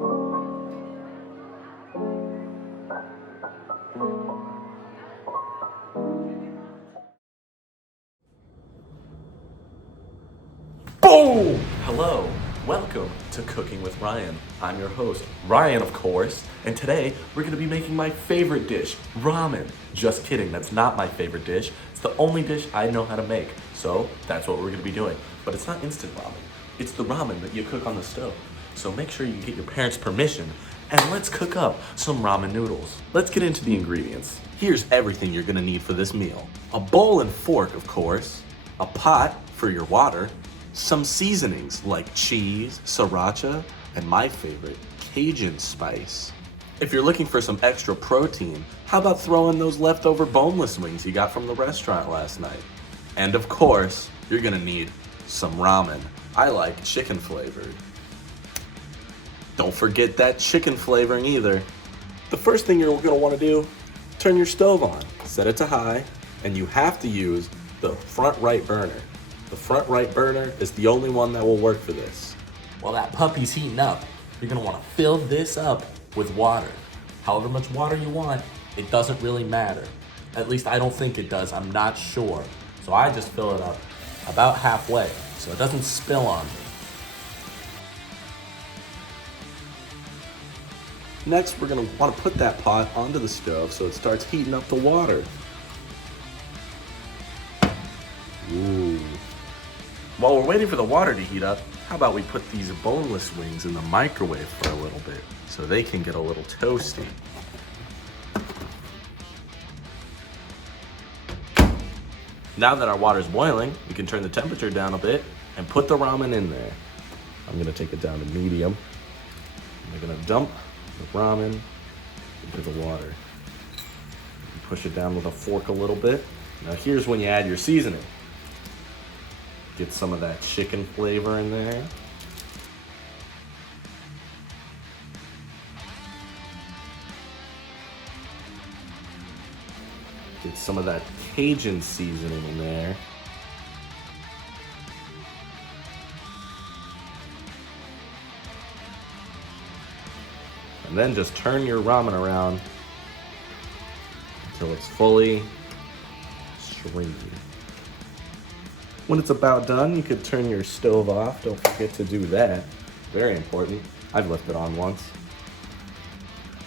Boom! Hello, welcome to Cooking with Ryan. I'm your host, Ryan, of course, and today we're gonna be making my favorite dish, ramen. Just kidding, that's not my favorite dish. It's the only dish I know how to make, so that's what we're gonna be doing. But it's not instant ramen, it's the ramen that you cook on the stove. So make sure you get your parents' permission, and let's cook up some ramen noodles. Let's get into the ingredients. Here's everything you're gonna need for this meal. A bowl and fork, of course, a pot for your water, some seasonings like cheese, sriracha, and my favorite, Cajun spice. If you're looking for some extra protein, how about throwing those leftover boneless wings you got from the restaurant last night? And of course, you're gonna need some ramen. I like chicken flavored. Don't forget that chicken flavoring either. The first thing you're gonna wanna do, turn your stove on, set it to high, and you have to use the front right burner. The front right burner is the only one that will work for this. While that puppy's heating up, you're gonna wanna fill this up with water. However much water you want, it doesn't really matter. At least I don't think it does, I'm not sure. So I just fill it up about halfway, so it doesn't spill on me. Next, we're gonna wanna put that pot onto the stove so it starts heating up the water. Ooh. While we're waiting for the water to heat up, how about we put these boneless wings in the microwave for a little bit so they can get a little toasty. Now that our water's boiling, we can turn the temperature down a bit and put the ramen in there. I'm gonna take it down to medium. I'm gonna dump the ramen into the water. Push it down with a fork a little bit. Now here's when you add your seasoning. Get some of that chicken flavor in there. Get some of that Cajun seasoning in there. And then just turn your ramen around until it's fully stringy. When it's about done, you could turn your stove off. Don't forget to do that. Very important. I've left it on once.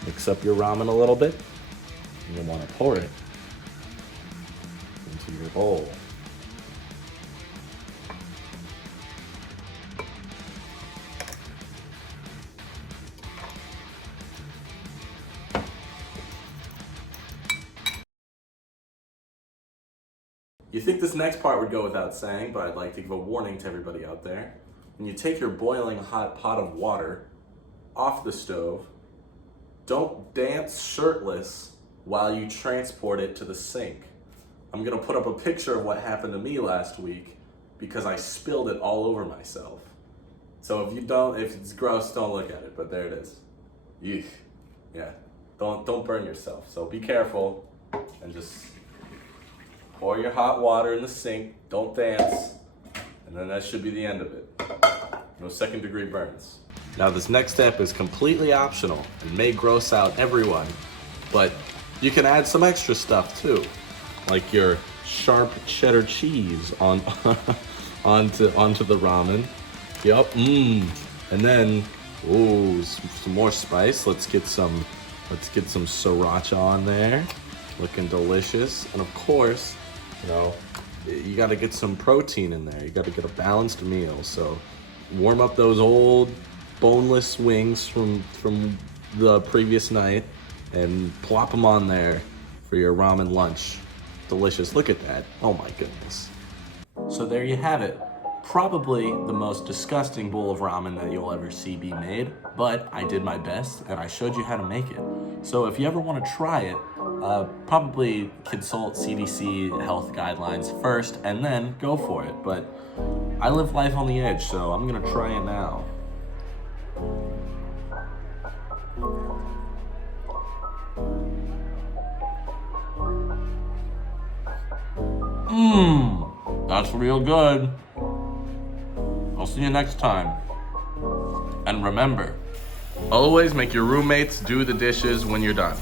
Mix up your ramen a little bit. And you'll want to pour it into your bowl. You think this next part would go without saying, but I'd like to give a warning to everybody out there. When you take your boiling hot pot of water off the stove, don't dance shirtless while you transport it to the sink. I'm gonna put up a picture of what happened to me last week because I spilled it all over myself. So if it's gross, don't look at it, but there it is. Eesh. Yeah, don't burn yourself. So be careful and just pour your hot water in the sink, don't dance, and then that should be the end of it. No second-degree burns. Now this next step is completely optional and may gross out everyone, but you can add some extra stuff too, like your sharp cheddar cheese onto the ramen. Yup, and then some more spice. Let's get some sriracha on there, looking delicious, and of course, you got to get some protein in there. You got to get a balanced meal. So warm up those old boneless wings from the previous night and plop them on there for your ramen lunch. Delicious. Look at that. Oh my goodness. So there you have it. Probably the most disgusting bowl of ramen that you'll ever see be made, but I did my best and I showed you how to make it. So if you ever want to try it, probably consult CDC health guidelines first and then go for it. But I live life on the edge, so I'm gonna try it now. That's real good. I'll see you next time. And remember, Always make your roommates do the dishes when you're done.